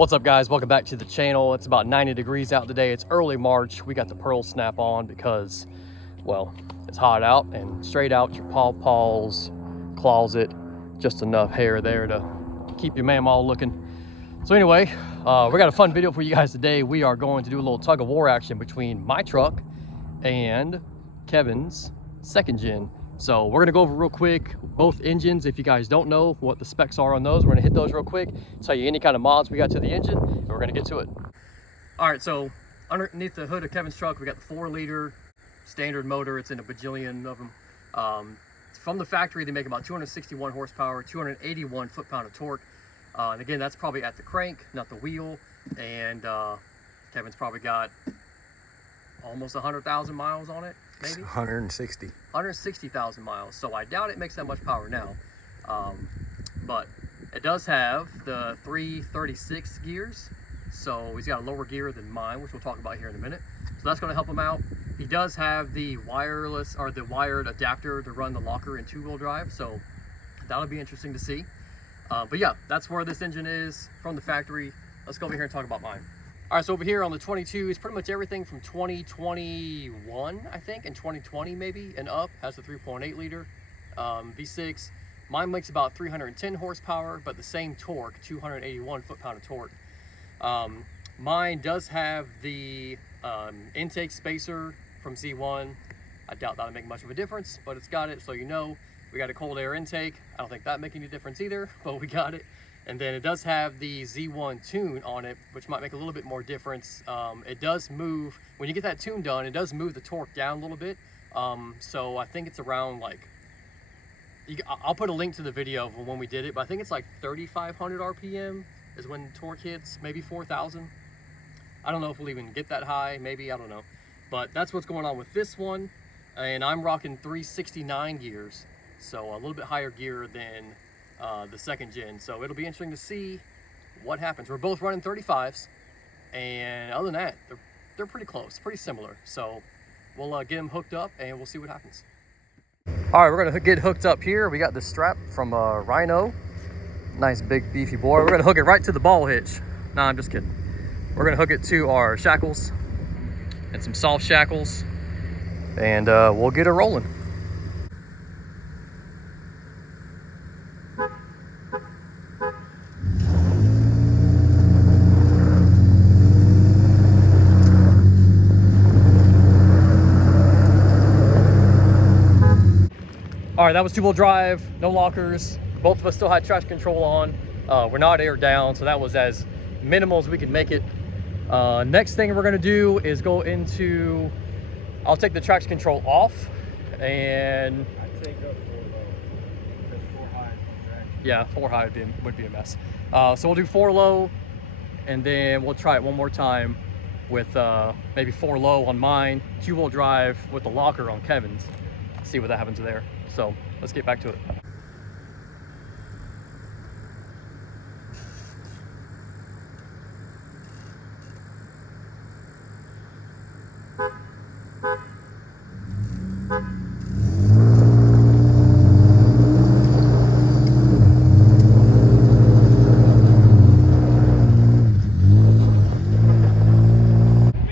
What's up, guys? Welcome back to the channel. It's about 90 degrees out today. It's early March. We got the pearl snap on because, well, it's hot out, and straight out your pawpaw's closet, just enough hair there to keep your mamaw looking. So anyway, we got a fun video for you guys today. We are going to do a little tug-of-war action between my truck and Kevin's second gen. So we're gonna go over real quick both engines. If you guys don't know what the specs are on those, we're gonna hit those real quick, tell you any kind of mods we got to the engine, and we're gonna get to it. All right, so underneath the hood of Kevin's truck, we got the 4-liter standard motor. It's in a bajillion of them. From the factory, they make about 261 horsepower, 281 foot-pound of torque. And again, that's probably at the crank, not the wheel. And Kevin's probably got almost 100,000 miles on it, maybe? 160,000 miles. So I doubt it makes that much power now. But it does have the 336 gears. So he's got a lower gear than mine, which we'll talk about here in a minute. So that's gonna help him out. He does have the wireless, or the wired adapter to run the locker in 2-wheel drive. So that'll be interesting to see. But yeah, that's where this engine is from the factory. Let's go over here and talk about mine. All right, so over here on the 22 is pretty much everything from 2021, I think, and 2020 maybe, and up. Has the 3.8 liter V6. Mine makes about 310 horsepower, but the same torque, 281 foot-pound of torque. Mine does have the intake spacer from Z1. I doubt that'll make much of a difference, but it's got it, so you know. We got a cold air intake. I don't think that makes any difference either, but we got it. And then it does have the Z1 tune on it, which might make a little bit more difference. It does move, when you get that tune done, it does move the torque down a little bit. So I think it's around like, I'll put a link to the video of when we did it, but I think it's like 3,500 RPM is when torque hits, maybe 4,000. I don't know if we'll even get that high, maybe, I don't know. But that's what's going on with this one. And I'm rocking 369 gears. So a little bit higher gear than the second gen. So it'll be interesting to see what happens. We're both running 35s, and other than that, they're pretty close, pretty similar. So we'll get them hooked up and we'll see what happens. All right, we're gonna get hooked up here. We got this strap from Rhino. Nice big beefy boy. We're gonna hook it right to the ball hitch. Nah, I'm just kidding. We're gonna hook it to our shackles and some soft shackles, and we'll get it rolling. All right, that was 2-wheel drive, no lockers. Both of us still had traction control on. We're not aired down, so that was as minimal as we could make it. Next thing we're gonna do is go into, I'll take the traction control off, and I'd take up 4 low, because 4 high. Yeah, 4 high would be a mess. So we'll do 4 low, and then we'll try it one more time with maybe 4 low on mine, 2-wheel drive with the locker on Kevin's. See what that happens there. So let's get back to it.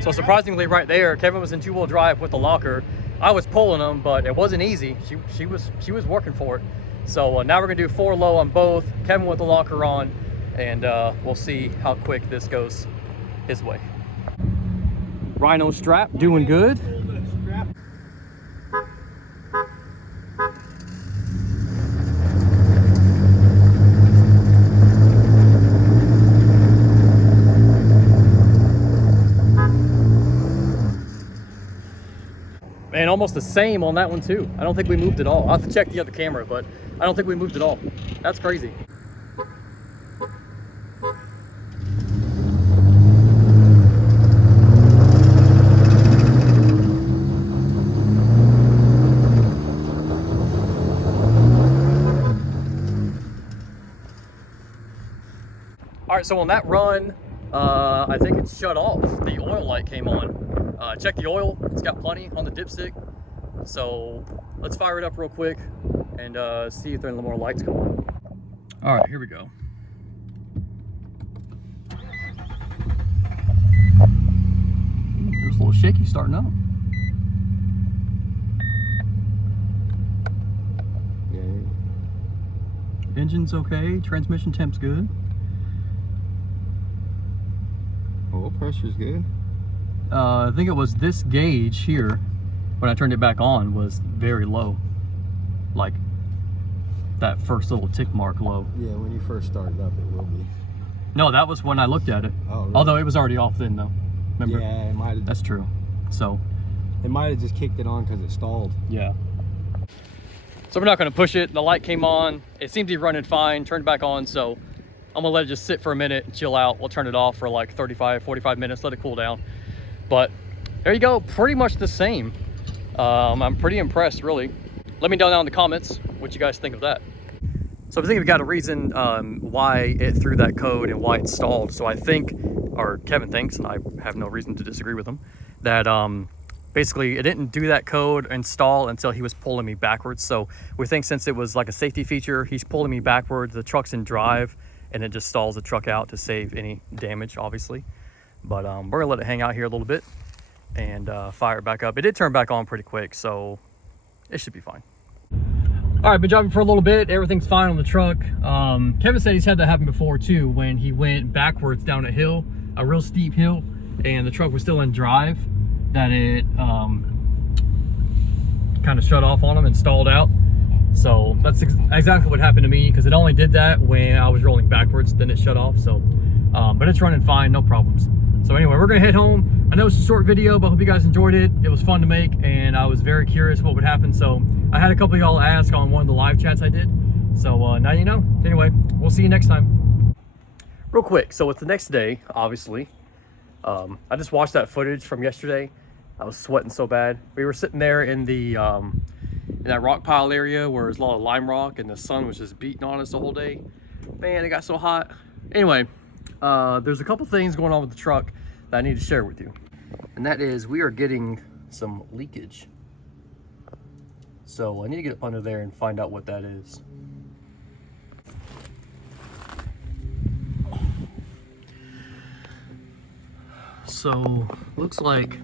So surprisingly right there, Kevin was in 2-wheel drive with the locker. I was pulling them, but it wasn't easy. She was working for it. So now we're gonna do 4 low on both, Kevin with the locker on, and we'll see how quick this goes his way. Rhino strap doing good. And almost the same on that one too. I don't think we moved at all. I'll have to check the other camera, but I don't think we moved at all. That's crazy. All right, so on that run, I think it's shut off. The oil light came on. Check the oil, it's got plenty on the dipstick. So let's fire it up real quick and see if there are more lights come on. All right, here we go. shaky starting up. Yeah. Engine's okay. Transmission temp's good. Oil pressure's good. I think it was this gauge here, when I turned it back on, was very low. Like that first little tick mark low. Yeah, when you first started up, it will be. No, that was when I looked at it. Oh, really? Although it was already off then, though. Remember? Yeah, it might have. That's true. So. It might have just kicked it on because it stalled. Yeah. So we're not going to push it. The light came on. It seemed to be running fine. Turned back on. So I'm going to let it just sit for a minute and chill out. We'll turn it off for like 35, 45 minutes. Let it cool down. But there you go. Pretty much the same. I'm pretty impressed, really. Let me know down in the comments what you guys think of that. So I think we've got a reason why it threw that code and why it stalled. So I think, or Kevin thinks, and I have no reason to disagree with him, that basically it didn't do that code and stall until he was pulling me backwards. So we think since it was like a safety feature, he's pulling me backwards, the truck's in drive, and it just stalls the truck out to save any damage, obviously. But we're gonna let it hang out here a little bit and fire it back up. It did turn back on pretty quick, so it should be fine. All right, been driving for a little bit. Everything's fine on the truck. Kevin said he's had that happen before too, when he went backwards down a hill, a real steep hill, and the truck was still in drive, that it kind of shut off on him and stalled out. So that's exactly what happened to me, because it only did that when I was rolling backwards, then it shut off. So, but it's running fine, no problems. So anyway, we're gonna head home. I know it's a short video, but I hope you guys enjoyed it. It was fun to make, and I was very curious what would happen. So I had a couple of y'all ask on one of the live chats I did. So now you know. Anyway, we'll see you next time. Real quick, so it's the next day, obviously. I just watched that footage from yesterday. I was sweating so bad. We were sitting there in the in that rock pile area where there's a lot of lime rock, and the sun was just beating on us the whole day. Man, it got so hot. Anyway, there's a couple things going on with the truck that I need to share with you. And that is, we are getting some leakage. So I need to get up under there and find out what that is. So, looks like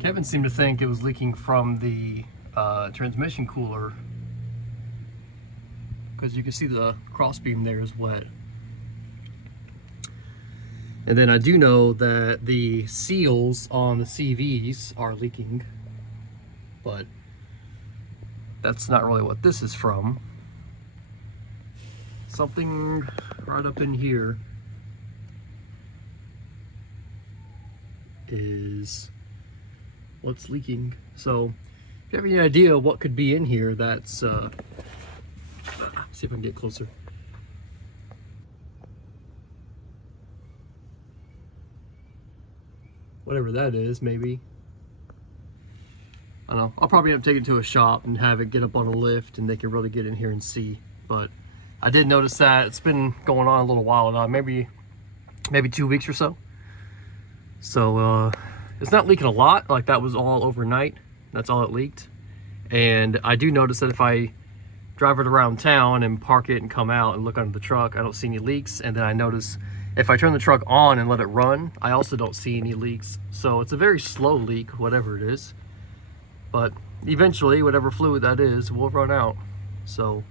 Kevin seemed to think it was leaking from the transmission cooler, because you can see the crossbeam there is wet. And then I do know that the seals on the CVs are leaking, but that's not really what this is from. Something right up in here is what's leaking. So if you have any idea what could be in here, that's see if I can get closer. Whatever that is, maybe. I don't know. I'll probably have to take it to a shop and have it get up on a lift, and they can really get in here and see. But I did notice that it's been going on a little while now, maybe 2 weeks or so. So it's not leaking a lot. Like, that was all overnight. That's all it leaked. And I do notice that if I drive it around town and park it and come out and look under the truck, I don't see any leaks. And then I notice if I turn the truck on and let it run, I also don't see any leaks. So it's a very slow leak, whatever it is. But eventually, whatever fluid that is will run out. So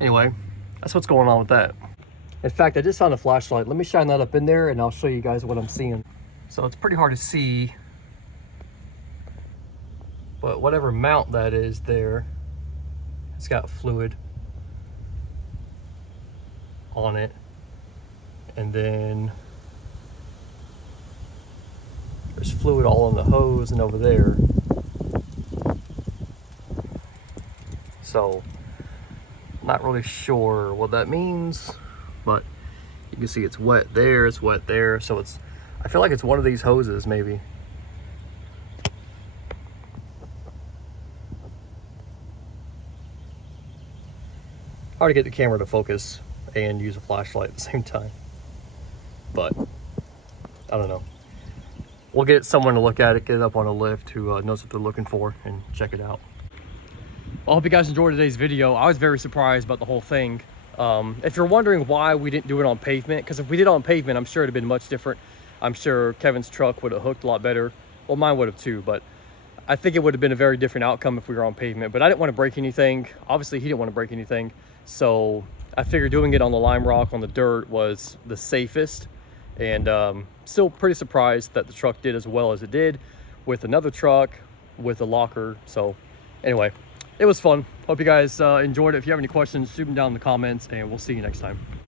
anyway, that's what's going on with that. In fact, I just found a flashlight. Let me shine that up in there and I'll show you guys what I'm seeing. So it's pretty hard to see, but whatever mount that is there, it's got fluid on it. And then there's fluid all on the hose and over there. So not really sure what that means, but you can see it's wet there, it's wet there. So it's, I feel like it's one of these hoses maybe. Hard to get the camera to focus and use a flashlight at the same time. But I don't know. We'll get someone to look at it, get it up on a lift who knows what they're looking for, and check it out. Well, I hope you guys enjoyed today's video. I was very surprised about the whole thing. If you're wondering why we didn't do it on pavement, because if we did it on pavement, I'm sure it'd have been much different. I'm sure Kevin's truck would have hooked a lot better. Well, mine would have too, but I think it would have been a very different outcome if we were on pavement. But I didn't want to break anything. Obviously, he didn't want to break anything. So I figured doing it on the lime rock, on the dirt, was the safest. And still pretty surprised that the truck did as well as it did with another truck, with a locker. So anyway, it was fun. Hope you guys enjoyed it. If you have any questions, shoot them down in the comments, and we'll see you next time.